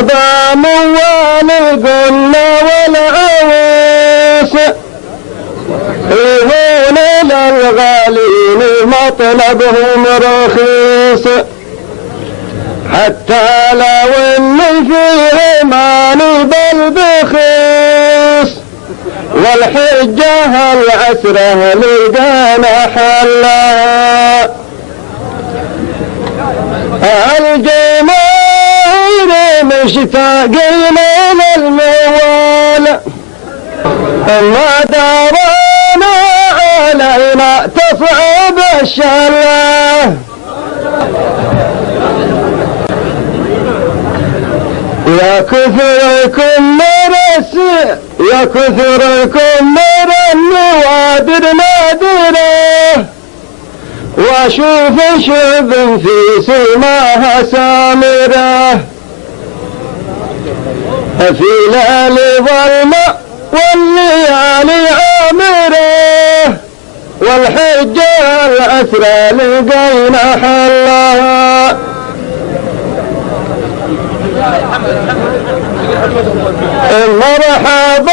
ضام والقلة والعويس يهون للغالين مطلبهم رخيص حتى لو ان فيه ماني بالبخيص والحجة العسرة لقانا حلا الجماهير مشتاقين للموال ما دارنا علينا تصعب الشلة يا كثركم مر النوادر نادره واشوف شب في سماها سامره في ليالي ظلمة والليالي عامره والحجة العسرة لقينا حلها مرحبا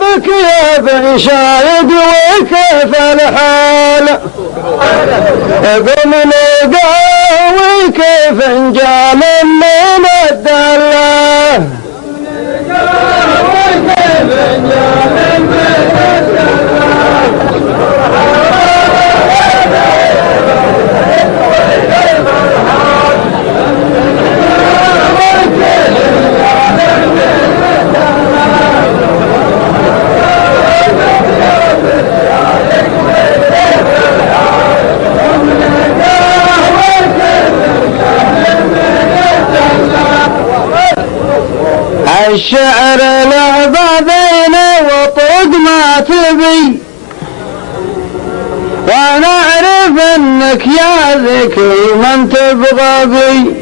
بك يا بن شايد وكيف الحال قم نقاوي كيف انجال من الدلة الشعر لعبة بيني وطق ما تبي وانا اعرف انك يا ذكي من تبغى بي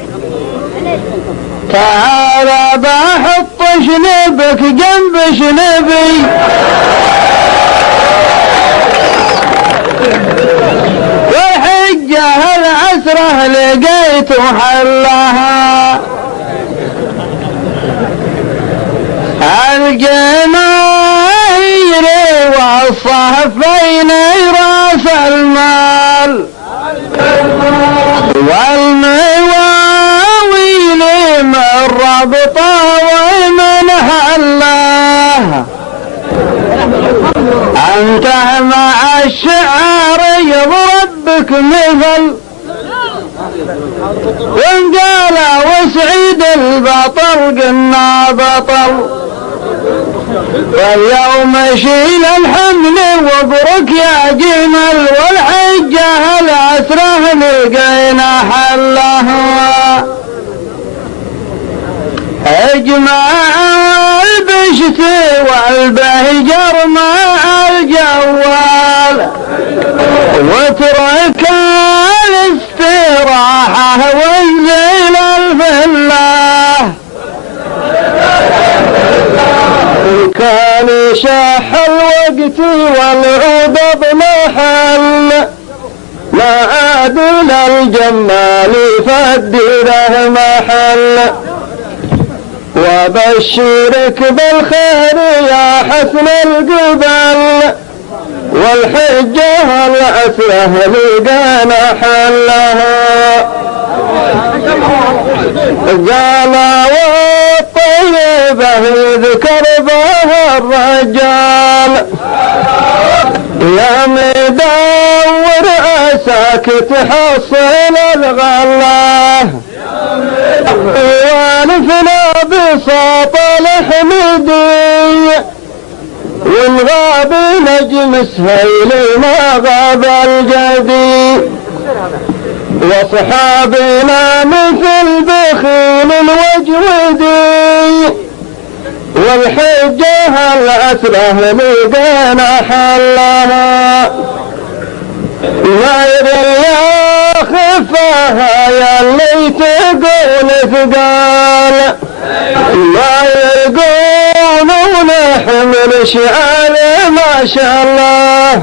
تعال بحط شنبك جنب شنبي والحجة العسرة لقيت حلها الجماهير والصحفين راس المال والمواويل من ربطه ومن حله انت مع الشعر يضرب بك مثل وان قال وسعيد البطل قلنا بطل واليوم شيل الحمل وابرك يا جمل والحجة العسرة لقينا حلها اجمع البشت والبهجر مع الجوال واترك الاستراحة وانزل الفلاح كان شاح الوقت والعود بمحل ما عاد للجمال فدره محل وبشرك بالخير يا حسن القبل والحجة العسرة لقانا حلها قال والطيبة يذكر بها الرجال يا مدور عساك تحصل الغلة والفنا بساط الحمدي والغاب نجم سهيل ما غاب الجدي وصحابنا مثل بخيل الوجودي والحجة العسرة لقانا حلها ما يدري يا خفاها يا اللي تقول ثقال ما يقولون حمل شعار ما شاء الله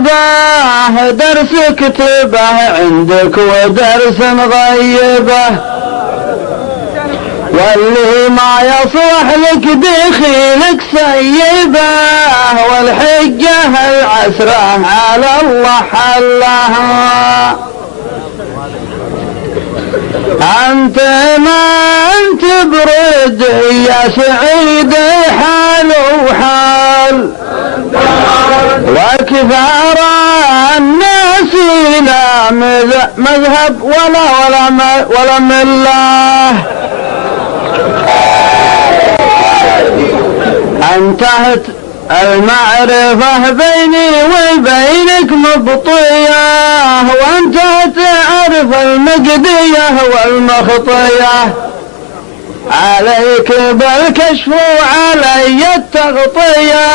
غيبه درس كتبه عندك ودرس غيبه، واللي ما يصلح لك دخيلك سيبه، والحجة العسرة على الله حلها. أنت ما أنت برد يا سعيد حال وحال، وكثار الناس لا مذهب ولا مله. انتهت المعرفة بيني وبينك مبطية، وانتهت عرف المجدية والمخطية، عليك بالكشف وعلي التغطية،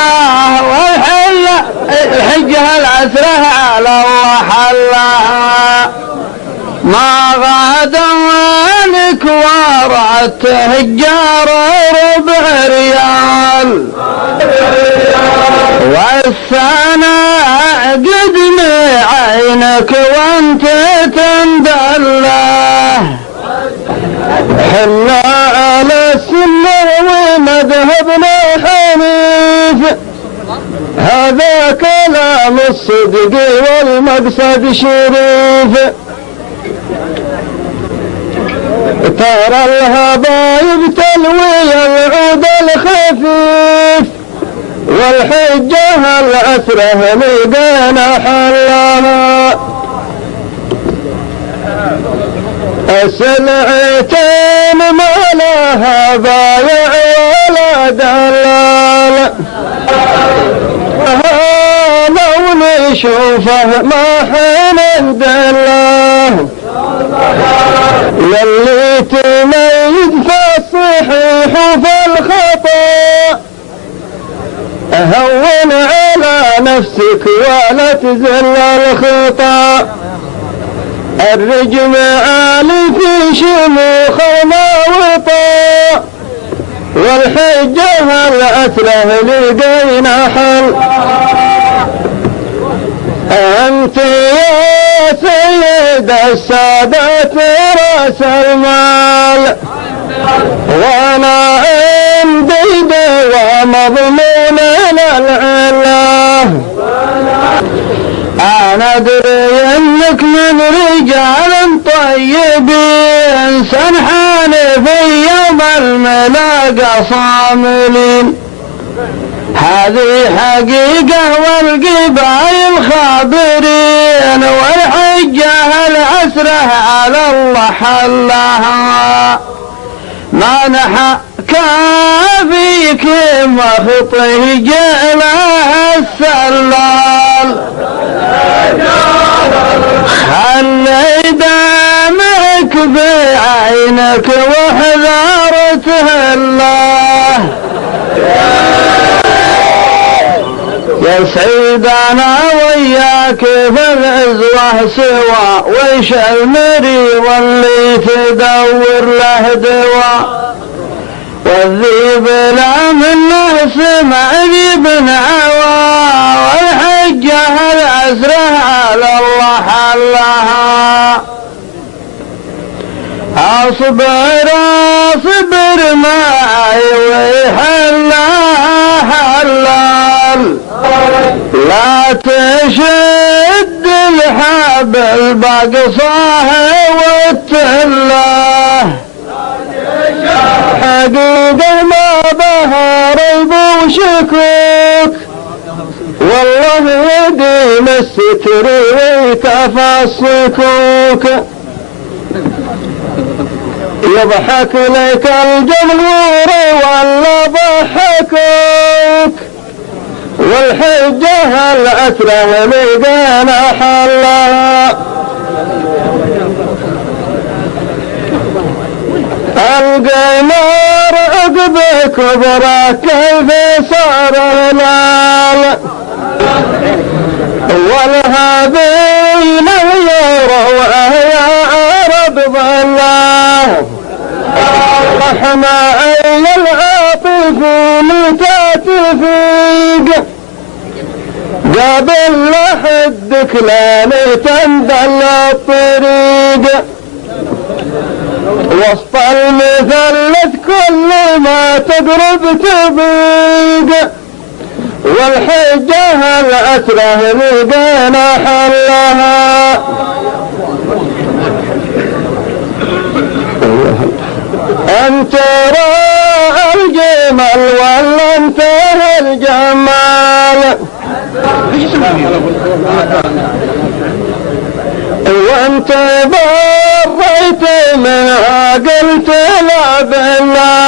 والحجة العسرة على الله حلها. ما غاد عنك ورعت هجار ربع ريال، والسنة قدمي عينك وانت تندله، حنا على السنة ومذهبنا حنيف، هذا كلام الصدق والمقصد شريف. ترى الهضايب تلوي العود الخفيف، والحجة العسرة لقينا حلها. السلعتين ما لها بايع ولا دلال، لو نشوفه ما حين ندله، يلي تميز فالصحيح وفالخطأ، هون على نفسك ولا تزل الخطأ. الرجم عالي في شموخ وطاء، والحجة العسرة لقينا حل. أنت يا سيد السادات راس المال، وانا عندي دواء مضمون للعله. انا ادري انك من رجال طيبين، سنحان في يوم الملاقى صاملين، هذه حقيقة والقبائل خابرين، والحجة العسرة على الله حلها. ما نحكى فيك مخطه جعلها السلال، خلي دمك بعينك واحذرته الله. يا سيد انا وياك في العزوة سوا، ويش المريض اللي تدور له دواء، والذيب لا منه سمع ذيب عوى، والحجة العسرة على الله حلها. اصبر اصبر معي ويحلها حلال، لا تشد الحبل بقصاه والتله، حقيقة ما بها ريب وشكوك، والله يديم الستر ويكفى الصكوك. يضحك لك الجمهور ولا ضحكوك، والحجة العسرة لقينا حلها. القمر عقب كبرى كيف صار هلال، والهذين يروعه يا عرب ظلاه، رحمة أي العاطفين تتفيق، قابل لحدك لا تندل الطريق وسط المثلث كل ما تقرب تبيق والحجة الأسره لقينا حلها أنت راء الجمال ولا أنت الجمال وأنت بريت منها قلت لا بالله